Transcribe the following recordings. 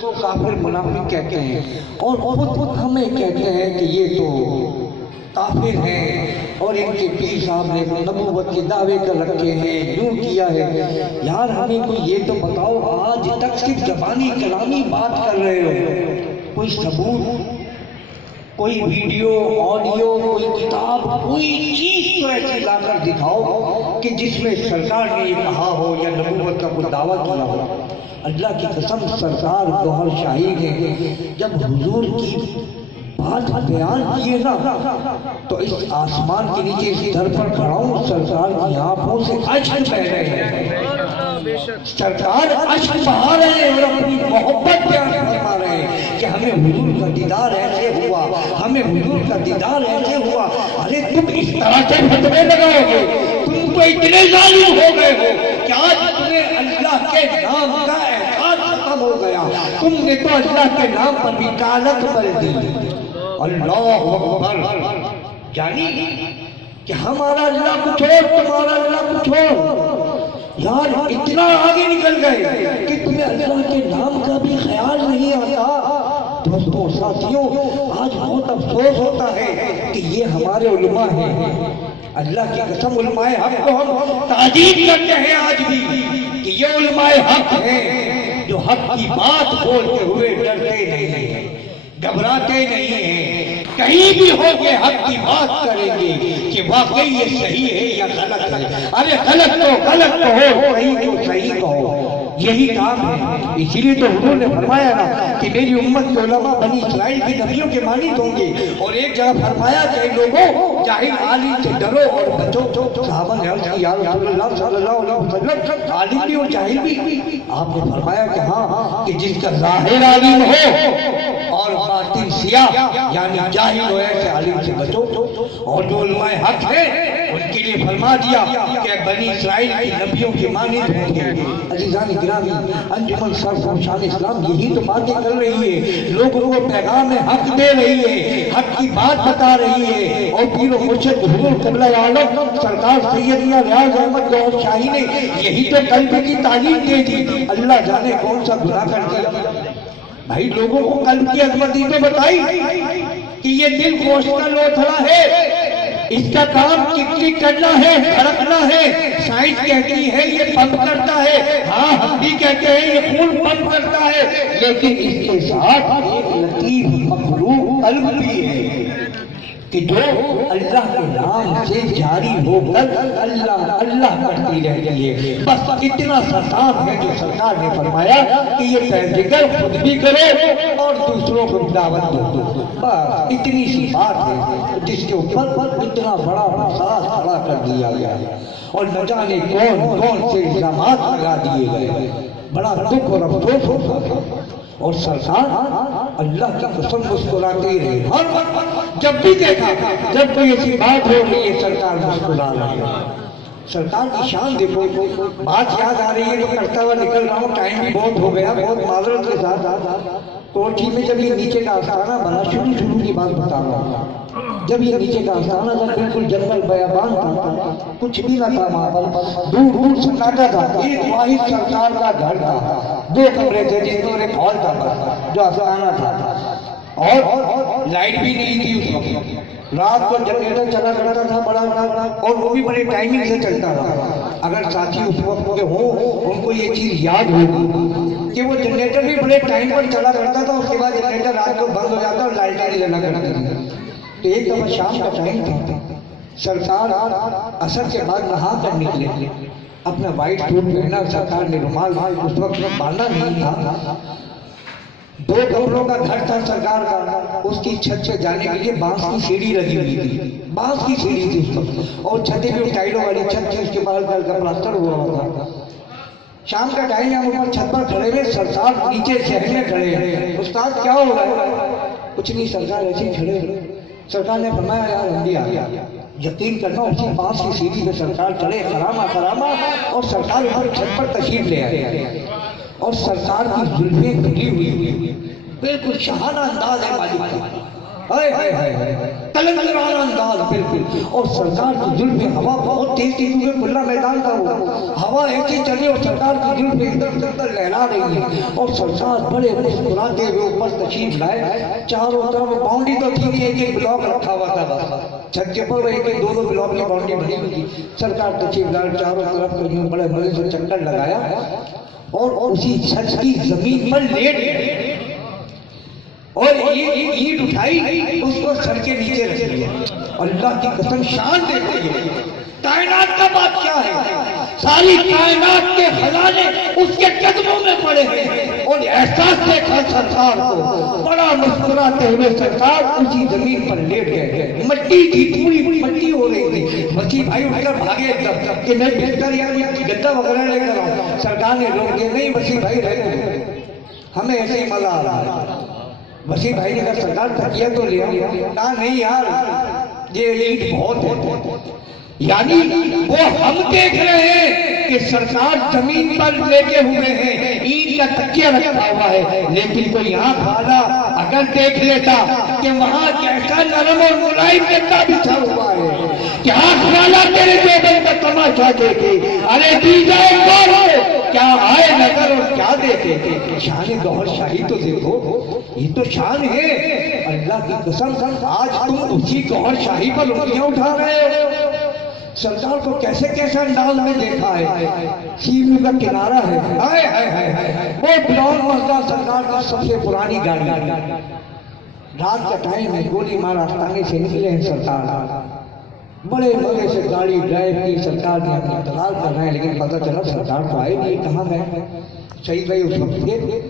کو کافر منافق کہتے ہیں اور خود ہمیں کہتے ہیں کہ یہ تو کافر ہیں اور ان کے پیر صاحب نے نبوت کے دعوے کر رکھے ہیں، یوں کیا ہے۔ یار ہمیں کوئی یہ تو بتاؤ، آج تک صرف زبانی کلامی بات کر رہے ہو، کوئی ثبوت، کوئی ویڈیو، آڈیو، کوئی کتاب، کوئی چیز تو ایسی لا کر دکھاؤ کہ جس میں سرکار نے یہ کہا ہو یا نبوت کا کوئی دعویٰ کیا ہو۔ اللہ کی قسم سرکار گوہر شاہی نے جب حضور کی بات بیان کیے نا تو اس آسمان کے نیچے اس در پر کھڑا ہوں، سرکار کی آنکھوں سے اشک بہہ رہے ہیں، سرکار اشک بہا رہے ہیں اور اپنی محبت بیان فرما رہے ہیں کہ ہمیں حضور کا دیدار ایسے ہوا، ہمیں حضور کا دیدار ایسے ہوا۔ ارے تم اس طرح سے فتوے لگاؤ گے، تم تو اتنے ظالم ہو گئے ہو کہ آج تمہیں اللہ کے نام کا احساس ختم ہو گیا، تم نے تو اللہ کے نام پر بھی کالت کر دی۔ اللہ اکبر، جانی کہ ہمارا اللہ کچھ اور تمہارا اللہ کچھ اور۔ یار اتنا آگے نکل گئے کہ تمہیں اللہ کے نام کا بھی خیال نہیں آتا۔ دوستوں ساتھیوں، آج بہت افسوس ہوتا ہے کہ یہ ہمارے علماء ہیں، اللہ کی قسم علماء حق کو ہم تعظیم کرتے ہیں آج بھی کہ یہ علماء حق ہیں جو حق کی بات بولتے ہوئے ڈرتے نہیں ہیں، گھبراتے نہیں ہیں، کہیں بھی ہو کے حق کی بات کریں گے کہ واقعی یہ صحیح ہے یا غلط ہے۔ ارے غلط تو غلط تو ہو، صحیح تو صحیح تو ہو، یہی کام ہے۔ اسی لیے تو حضور نے فرمایا نا کہ میری امت کے علماء بنی اسرائیل کی نبیوں کے مانند ہوں گے، اور ایک جگہ فرمایا کہ لوگوں جاہل عالم سے ڈرو اور بچو۔ صحابہ نے عرض کی یا رسول اللہ صلی اللہ علیہ وسلم، عالم بھی اور جاہل بھی؟ آپ نے فرمایا کہ ہاں، کہ جس کا ظاہر عالم ہو اور باطن سیاہ یعنی جاہل ہو، ایسے عالم سے بچو۔ اور جو علماء حق ہیں ان کے لیے فرما دیا کہ بنی اسرائیل کی نبیوں کے مانند ہوں گے۔ عزیزان گرامی، انجمن سرفرشان اسلام یہی تو باتیں کر رہی ہے، لوگوں کو پیغام حق دے رہی ہے، حق کی بات بتا رہی ہے، اور پیر و مرشد حضور قبلہ عالم سرکار سیدنا ریاض احمد گوہر شاہی نے یہی تو قلب کی تعلیم دے دی۔ اللہ جانے کون سا گناہ کر دیا بھائی، لوگوں کو قلب کی عظمت ہی تو بتائی کہ یہ دل گوشت کا لوتھڑا ہے، اس کا کام کک کرنا ہے، دھڑکنا ہے۔ سائنس کہتی ہے یہ پمپ کرتا ہے، ہاں ہم بھی کہتے ہیں یہ خون پمپ کرتا ہے، لیکن اس کے ساتھ ایک لطیف مخلوق قلب بھی ہے کہ جو اللہ کے نام سے جاری ہو کر اللہ اللہ کرتی رہتی ہے۔ بس اتنا سرکار ہے جو سرکار نے فرمایا کہ یہ ذکر خود بھی کرو اور دوسروں کو دعوت دو۔ بس اتنی سی بات ہے جس کے اوپر اتنا بڑا مساس کھڑا کر دیا گیا ہے، اور نہ جانے کون کون سے الزامات لگا دیے گئے، بڑا دکھ اور افسوس ہوتا ہے۔ اور سرکار اللہ کی قسم مسکراتے ہی رہے، ہر وقت جب بھی دیکھا جب کوئی ایسی بات ہو رہی ہے سرکار مسکرا رہے ہیں۔ سرکار کی شان دیکھو، بات یاد آ رہی ہے تو کرتا ہوا نکل رہا ہوں، ٹائم بھی بہت ہو گیا، بہت معذرت کے ساتھ۔ کوٹھی میں جب یہ نیچے کا آستانہ بنا، شروع کی بات بتا رہا ہوں، جب یہ نیچے کا آستانہ تھا بالکل جنگل بیابان تھا، کچھ بھی نہ تھا وہاں پر، دور دور سناٹا تھا، ایک واحد سرکار کا گھر تھا، 2 کمرے تھے جس میں ایک ہال تھا جو آستانہ تھا، اور لائٹ بھی نہیں تھی اس وقت، رات کو جنریٹر چلا کرتا تھا بڑا بڑا، اور وہ بھی بڑے ٹائمنگ سے چلتا تھا۔ اگر ساتھی اس وقت کے ہوں ان کو یہ چیز یاد ہوگی کہ وہ جنریٹر بھی بڑے ٹائم پر چلا کرتا تھا، اس کے بعد جنریٹر رات کو بند ہو جاتا اور لائٹ نہیں جلا کرتا تھا۔ تو ایک دفعہ شام کا ٹائم تھا، سرکار عصر کے بعد نہا کر نکلے، اپنا وائٹ سوٹ پہنا، سرکار نے رومال اس وقت باندھا نہیں تھا، 2 کمروں کا گھر تھا سرکار کا، اس کی چھت سے جانے کے لیے بانس کی سیڑھی لگی ہوئی تھی، بانس کی سیڑھی تھی اس وقت، اور چھتیں بھی ٹائلوں والی چھت تھی، اس کے بعد گھر کا پلاسٹر ہوا ہوتا۔ شام کا ٹائم ہے، ہم اوپر چھت پر کھڑے ہوئے، سرکار نیچے شہر میں کھڑے ہیں۔ استاد کیا ہو رہا ہے؟ کچھ نہیں، سرکار ایسے ہی کھڑے ہوئے۔ سرکار نے فرمایا یار ہم بھی آ گیا، یقین کرنا اسی بانس کی سیڑھی پہ سرکار چڑھے، خرامہ، اور سرکار اوپر چھت پر تشریف لے آئے، اور سرکار کی زلفیں کھلی ہوئی بالکل شاہانہ انداز ہے مالک کا، ہائے ہائے ہائے، تلنگانہ انداز بالکل. اور سرکار کی زلفیں ہوا بہت تیز تھی کیونکہ کھلا میدان تھا وہ. ہوا ایسی چلی اور سرکار کی زلفیں ادھر ادھر لہرا رہی ہیں اور سرکار بڑے مسکراتے ہوئے اوپر تشریف لائے. چاروں طرف باؤنڈری تو تھی نہیں, ایک ایک بلاک رکھا ہوا تھا بس چھت کے پر ایک ایک دو دو بلاک کی باؤنڈری بنی ہوئی تھی. سرکار تشریف لائے, چاروں طرف کہیں بڑے مزے سے چکر لگایا اور اسی چھت کی زمین پر لیٹ گئے اور اینٹ اٹھائی, اس کو سر کے نیچے رکھ دیا. اللہ کی قسم شان دیکھتے ہیں, کائنات کا بادشاہ ہے, ساری کائنات کے خزانے اس کے قدموں میں پڑے ہیں. اور احساس دیکھا سرکار کو, بڑا مسکراتے ہوئے سرکار اسی زمین پر لیٹ گئے. مٹی تھی, پوری مٹی ہو رہی تھی. مسیح بھائی اٹھ کر بھاگے ایک کہ میں بستر یا گدا وغیرہ لے کر آؤں. سرکار نے روک دیا, نہیں مسیح بھائی رہنے دو, ہمیں ایسے ہی مزہ آ رہا ہے. مسیح بھائی نے کہا سرکار تکیہ تو لیا. کہا نہیں یار, یہ اینٹ بہت ہے. یعنی وہ ہم دیکھ رہے ہیں کہ سرکار زمین پر لیٹے ہوئے ہیں, اینٹ کا تکیہ رکھا ہوا ہے, لیکن کوئی آنکھ والا اگر دیکھ لیتا کہ وہاں کیسا نرم اور ملائم گدا بچھا ہوا ہے کہ آنکھ والا تیرے دیوبند کا تماشا دیکھے, ارے دی جائے گور کیا آئے نظر اور کیا دیکھے. شان گوہر شاہی تو دیکھو, یہ تو شان ہے. اللہ کی قسم آج تم اسی گوہر شاہی پر انگلیاں اٹھا رہے ہو. سرکار کو کیسے کیسے انداز میں دیکھا ہے, سی وی کا کنارہ ہے, وہ براؤن مزدہ سرکار کی سب سے پرانی گاڑی. رات کا ٹائم ہے, گولی مارا آستانے سے نکلے ہیں سرکار, بڑے مزے سے گاڑی ڈرائیو کی. سرکار نے اپنا انتظار کر رہے ہیں, لیکن پتہ چلا سرکار تو آئے نہیں, کہاں گئے. شہید بھائی اس وقت تھے.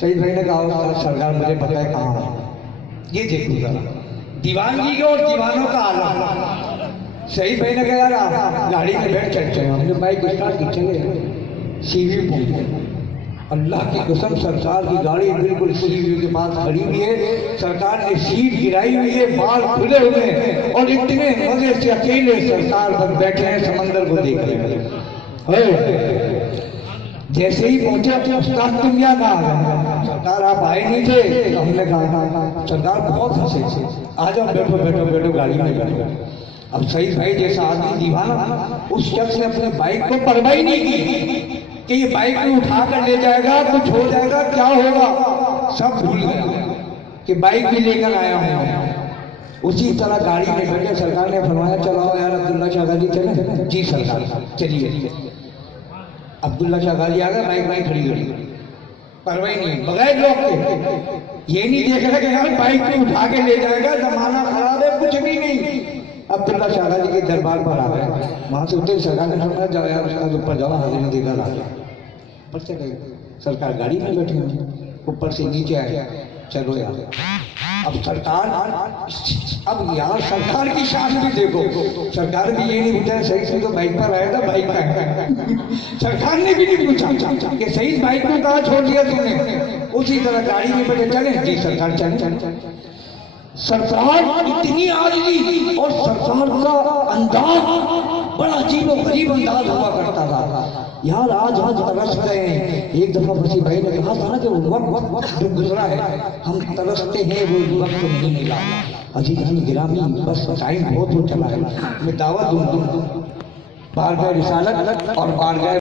شہید بھائی نے کہا سرکار مجھے پتہ ہے کہاں ہے. یہ دیکھو ذرا دیوانگی کا اور دیوانوں کا عالم. شہید بھائی نے کہا یار گاڑی میں بیٹھ چلتے ہیں. ہم نے بائک اسٹارٹ کی, چلے سی وی پہنچ گئے. اللہ کی قسم سرکار کی گاڑی بالکل سی وی کے پاس کھڑی ہوئی ہے. سرکار نے سیٹ گرائی ہوئی ہے, بال کھلے ہوئے ہیں اور اتنے مزے سے اکیلے سرکار پر بیٹھے ہیں, سمندر کو دیکھ رہے ہیں. جیسے ہی پہنچے استاد تم یاد آ گئے. سرکار آپ آئے نہیں تھے. ہم نے کہا سرکار بہت ہنسے, آ جاؤ بیٹھو بیٹھو بیٹھو گاڑی میں بیٹھو. اب شہید بھائی جیسا آدمی دیوانہ, اس شخص نے اپنے بائک کو پرواہ ہی نہیں کی کہ یہ بائک کو اٹھا کر لے جائے گا, کچھ ہو جائے گا, کیا ہوگا, سب بھول گیا کہ بائک بھی لے کر آیا ہوں. اسی طرح گاڑی میں بیٹھے. سرکار نے فرمایا چلاؤ یار عبداللہ شاہ غازی چلے. جی سرکار چلیے. عبداللہ شاہ غازی آ گئے, بائک بائک کھڑی کری, پرواہ نہیں, بغیر لوگ کے. یہ نہیں دیکھ رہے کہ یار بائک کو اٹھا کے لے جائے گا, زمانہ خراب ہے, کچھ بھی نہیں. عبداللہ شاہ غازی کے دربار پر آ گئے. وہاں سے اتنے سرکار نے فرمایا جاؤ یار اس کا اوپر جاؤ, حاضر نے دیکھا لا گیا. پر چلے سرکار گاڑی میں بیٹھے ہیں, اوپر سے نیچے آئے, چلو یار. اب سرکار, اب یار سرکار کی شان بھی دیکھو. سرکار بھی یہ نہیں پوچھا صحیح سے تو بائک پر آیا تھا, بائک پر آیا. سرکار نے بھی نہیں پوچھا کہ صحیح بائک کو کہاں چھوڑ دیا تم نے. اسی طرح گاڑی میں بیٹھے, چلیں جی سرکار چلیں. سرکار اتنی عاجزی اور سرکار کا انداز بڑا عجیب و غریب انداز ہوا کرتا تھا. یار آج ترس رہے ہیں. ایک دفعہ مسیح بھائی نے کہا تھا نا کہ وہ وقت جو گزرا ہے ہم ترستے ہیں, وہ وقت نہیں ملا. عزیزان گرامی, بس ٹائم بہت ہو چلا ہے. میں دعوت دوں بارگاہ رسالت اور بارگاہ